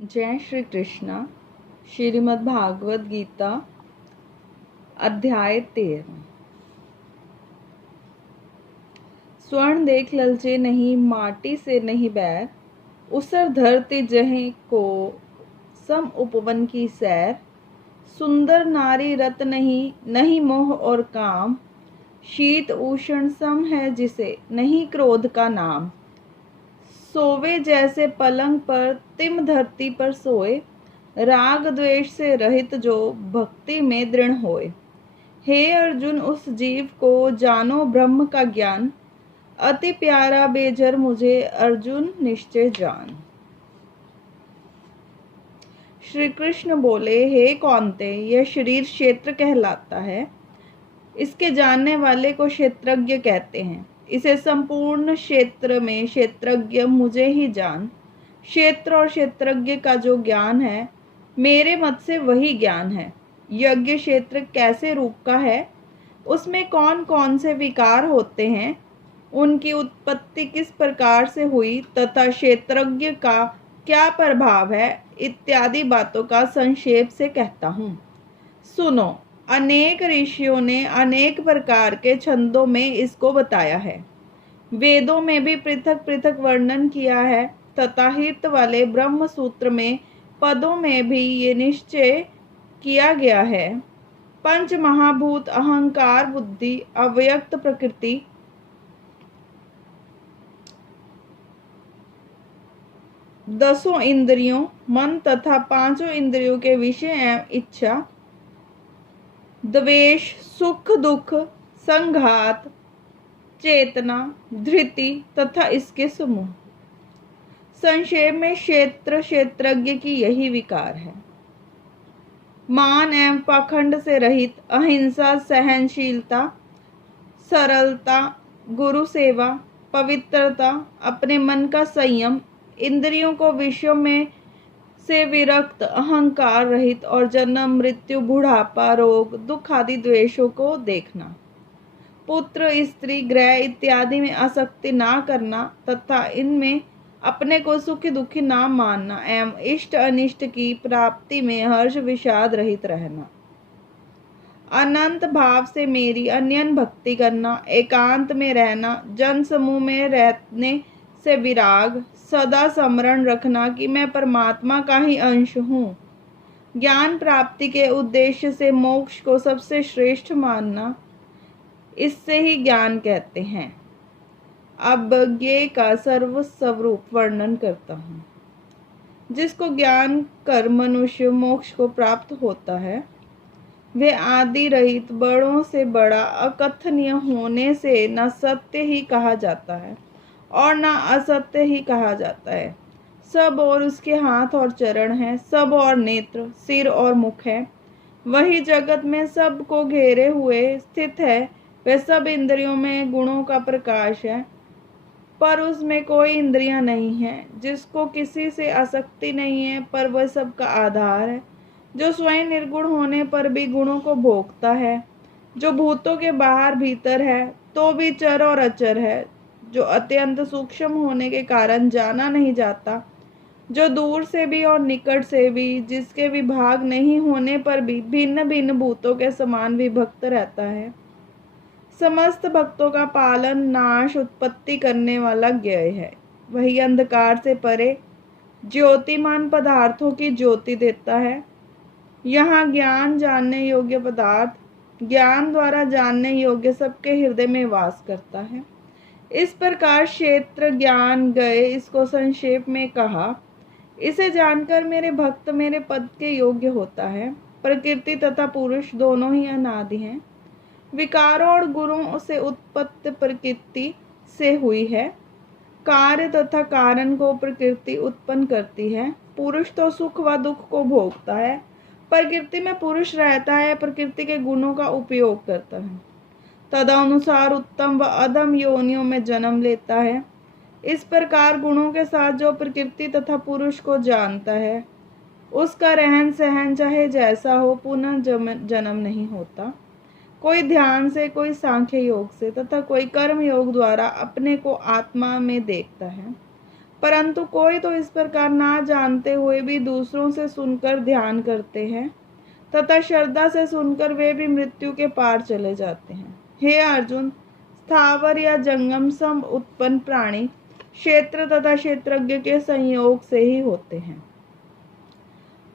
जय श्री कृष्णा। श्रीमद् भागवत गीता अध्याय 13। स्वर्ण देख ललचे नहीं, माटी से नहीं बैर, उसर धरते जहें को सम उपवन की सैर। सुंदर नारी रत नहीं, नहीं मोह और काम, शीत उष्ण सम है जिसे नहीं क्रोध का नाम। सोवे जैसे पलंग पर तिम धरती पर सोए, राग द्वेष से रहित जो भक्ति में दृढ़ होए। हे अर्जुन, उस जीव को जानो ब्रह्म का ज्ञान, अति प्यारा बेजर मुझे अर्जुन निश्चय जान। श्री कृष्ण बोले, हे कौन्ते, यह शरीर क्षेत्र कहलाता है। इसके जानने वाले को क्षेत्रज्ञ कहते हैं। इसे संपूर्ण क्षेत्र में क्षेत्रज्ञ मुझे ही जान। क्षेत्र और क्षेत्रज्ञ का जो ज्ञान है, मेरे मत से वही ज्ञान है। यज्ञ क्षेत्र कैसे रूप का है, उसमें कौन कौन से विकार होते हैं, उनकी उत्पत्ति किस प्रकार से हुई तथा क्षेत्रज्ञ का क्या प्रभाव है, इत्यादि बातों का संक्षेप से कहता हूँ। सुनो, अनेक ऋषियों ने अनेक प्रकार के छंदों में इसको बताया है। वेदों में भी पृथक पृथक वर्णन किया है तथा हित वाले ब्रह्म सूत्र में पदों में भी ये निश्चय किया गया है। पंच महाभूत, अहंकार, बुद्धि, अव्यक्त प्रकृति, दसों इंद्रियों, मन तथा पांचों इंद्रियों के विषय एवं इच्छा, द्वेष, सुख दुख, संघात, चेतना, धृति तथा इसके समूह। संक्षेप में क्षेत्र क्षेत्रज्ञ की यही विकार है। मान एवं पाखंड से रहित, अहिंसा, सहनशीलता, सरलता, गुरु सेवा, पवित्रता, अपने मन का संयम, इंद्रियों को विषयों में से विरक्त, अहंकार रहित और जन्म, मृत्यु, बुढ़ापा, रोग, दुख आदि द्वेषों को देखना, पुत्र, स्त्री, ग्रह इत्यादि में आसक्ति ना करना तथा इनमें अपने को सुखी दुखी ना मानना एवं इष्ट अनिष्ट की प्राप्ति में हर्ष विषाद रहित रहना, अनंत भाव से मेरी अन्यन भक्ति करना, एकांत में रहना, जन समूह में रहने से विराग, सदा स्मरण रखना कि मैं परमात्मा का ही अंश हूँ, ज्ञान प्राप्ति के उद्देश्य से मोक्ष को सबसे श्रेष्ठ मानना, इससे ही ज्ञान कहते हैं। अब ज्ञेय का सर्वस्वरूप वर्णन करता हूँ। जिसको ज्ञान कर मनुष्य मोक्ष को प्राप्त होता है, वे आदि रहित, बड़ों से बड़ा, अकथनीय होने से न सत्य ही कहा जाता है और न असत्य ही कहा जाता है। सब और उसके हाथ और चरण हैं, सब और नेत्र, सिर और मुख है। वही जगत में सब को घेरे हुए स्थित है। वह सब इंद्रियों में गुणों का प्रकाश है, पर उसमें कोई इंद्रियां नहीं है। जिसको किसी से आसक्ति नहीं है, पर वह सबका आधार है। जो स्वयं निर्गुण होने पर भी गुणों को भोगता है, जो भूतों के बाहर भीतर है तो भी चर और अचर है, जो अत्यंत सूक्ष्म होने के कारण जाना नहीं जाता, जो दूर से भी और निकट से भी, जिसके विभाग नहीं होने पर भी भिन्न भिन्न भूतों के समान विभक्त रहता है, समस्त भक्तों का पालन, नाश, उत्पत्ति करने वाला ज्ञेय है। वही अंधकार से परे ज्योतिमान पदार्थों की ज्योति देता है। यहाँ ज्ञान जानने योग्य पदार्थ, ज्ञान द्वारा जानने योग्य सबके हृदय में वास करता है। इस प्रकार क्षेत्र ज्ञान गए, इसको संक्षेप में कहा। इसे जानकर मेरे भक्त मेरे पद के योग्य होता है। प्रकृति तथा पुरुष दोनों ही अनादि हैं। विकारों और गुणों से उत्पत्ति प्रकृति से हुई है। कार्य तथा कारण को प्रकृति उत्पन्न करती है। पुरुष तो सुख व दुख को भोगता है। प्रकृति में पुरुष रहता है, प्रकृति के गुणों का उपयोग करता है, तदनुसार उत्तम व अधम योनियों में जन्म लेता है। इस प्रकार गुणों के साथ जो प्रकृति तथा पुरुष को जानता है, उसका रहन सहन चाहे जैसा हो, पुनः जन्म नहीं होता। कोई ध्यान से, कोई सांख्य योग से तथा कोई कर्म योग द्वारा अपने को आत्मा में देखता है। परंतु कोई तो इस प्रकार ना जानते हुए भी दूसरों से सुनकर ध्यान करते हैं तथा श्रद्धा से सुनकर वे भी मृत्यु के पार चले जाते हैं। हे अर्जुन, स्थावर या जंगम सम उत्पन्न प्राणी क्षेत्र तथा क्षेत्रज्ञ के संयोग से ही होते हैं।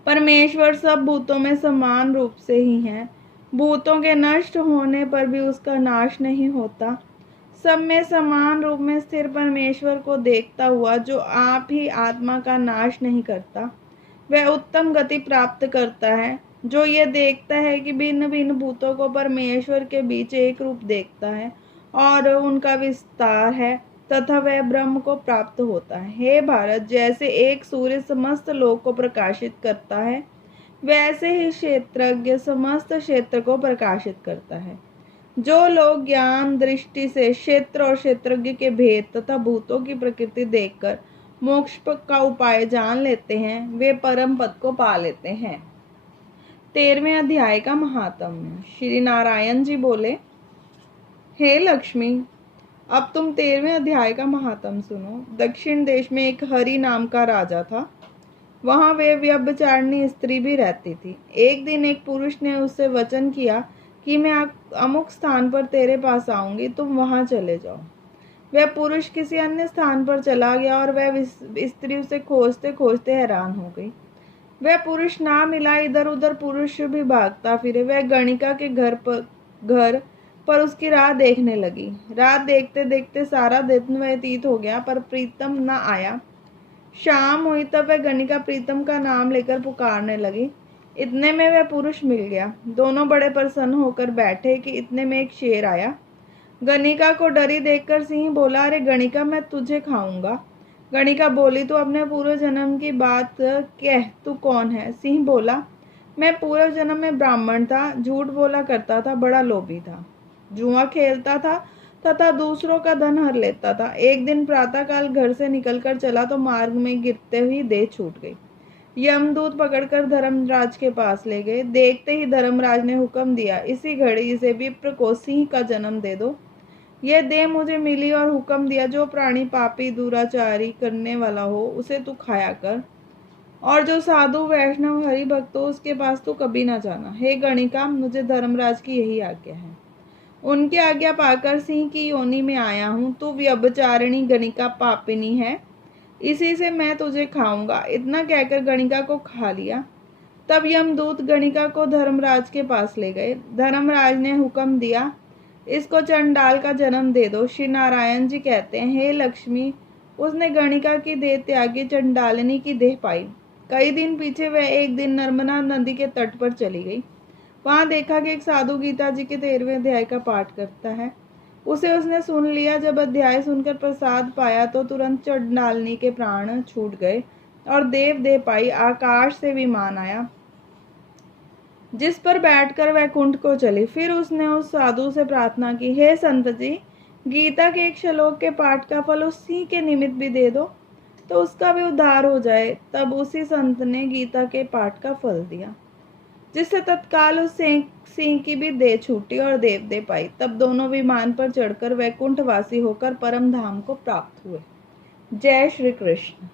परमेश्वर सब भूतों में समान रूप से ही है। भूतों के नष्ट होने पर भी उसका नाश नहीं होता। सब में समान रूप में स्थिर परमेश्वर को देखता हुआ जो आप ही आत्मा का नाश नहीं करता, वह उत्तम गति प्राप्त करता है। जो ये देखता है कि भिन्न भिन्न भूतों को परमेश्वर के बीच एक रूप देखता है और उनका विस्तार है तथा वह ब्रह्म को प्राप्त होता है। हे भारत, जैसे एक सूर्य समस्त लोक को प्रकाशित करता है, वैसे ही क्षेत्रज्ञ समस्त क्षेत्र को प्रकाशित करता है। जो लोग ज्ञान दृष्टि से क्षेत्र और क्षेत्रज्ञ के भेद तथा भूतों की प्रकृति देखकर मोक्ष का उपाय जान लेते हैं, वे परम पद को पा लेते हैं। 13वें अध्याय का महात्म्य। श्री नारायण जी बोले, हे लक्ष्मी, अब तुम 13वें अध्याय का महात्म्य सुनो। दक्षिण देश में एक हरि नाम का राजा था। वहां वे व्यभिचारिणी स्त्री भी रहती थी। एक दिन एक पुरुष ने उससे वचन किया कि मैं अमुक स्थान पर तेरे पास आऊंगी, तुम वहां चले जाओ। वह पुरुष किसी अन्य स्थान पर चला गया और वह स्त्री उसे खोजते खोजते हैरान हो गई। वह पुरुष ना मिला। इधर उधर पुरुष भी भागता फिरे। वह गणिका के घर पर उसकी राह देखने लगी। रात देखते देखते सारा दिन व्यतीत हो गया, पर प्रीतम न आया। शाम हुई तब वह गणिका प्रीतम का नाम लेकर पुकारने लगी। इतने में वह पुरुष मिल गया। दोनों बड़े प्रसन्न होकर बैठे कि इतने में एक शेर आया। गणिका को डरी देखकर सिंह बोला, अरे गणिका, मैं तुझे खाऊंगा। गणिका बोली, तू अपने पूर्व जन्म की बात कह, तू कौन है? सिंह बोला, मैं पूर्व जन्म में ब्राह्मण था, झूठ बोला करता था, बड़ा लोभी था, जुआ खेलता था तथा दूसरों का धन हर लेता था। एक दिन प्रातःकाल घर से निकलकर चला तो मार्ग में गिरते हुई देह छूट गई। यमदूत पकड़कर धर्मराज के पास ले गए। देखते ही धर्मराज ने हुक्म दिया, इसी घड़ी इसे विप्र को सिंह का जन्म दे दो। यह देह मुझे मिली और हुक्म दिया, जो प्राणी पापी दुराचारी करने वाला हो उसे तू खाया कर, और जो साधु वैष्णव हरि भक्त हो उसके पास तू कभी ना जाना। हे गणिका, मुझे धर्मराज की यही आज्ञा है। उनकी आज्ञा पाकर सिंह की योनि में आया हूँ। तू व्यभिचारिणी गणिका पापिनी है, इसी से मैं तुझे खाऊंगा। इतना कहकर गणिका को खा लिया। तब यमदूत गणिका को धर्मराज के पास ले गए। धर्मराज ने हुक्म दिया, इसको चंडाल का जन्म दे दो। श्री नारायण जी कहते हैं, हे लक्ष्मी, उसने गणिका की देह त्यागी, चंडालिनी की देह पाई। कई दिन पीछे वह एक दिन नर्मदा नदी के तट पर चली गई। वहां देखा कि एक साधु गीता जी के 13वें अध्याय का पाठ करता है। उसे उसने सुन लिया। जब अध्याय सुनकर प्रसाद पाया तो तुरंत चंडालिनी के प्राण छूट गए और देह पाई। आकाश से विमान आया जिस पर बैठकर वैकुंठ को चली। फिर उसने उस साधु से प्रार्थना की, हे संत जी, गीता के एक श्लोक के पाठ का फल उसी के निमित्त भी दे दो तो उसका भी उद्धार हो जाए। तब उसी संत ने गीता के पाठ का फल दिया, जिससे तत्काल उस सिंह की भी देह छूटी और देह पाई। तब दोनों विमान पर चढ़कर वैकुंठवासी होकर परम धाम को प्राप्त हुए। जय श्री कृष्ण।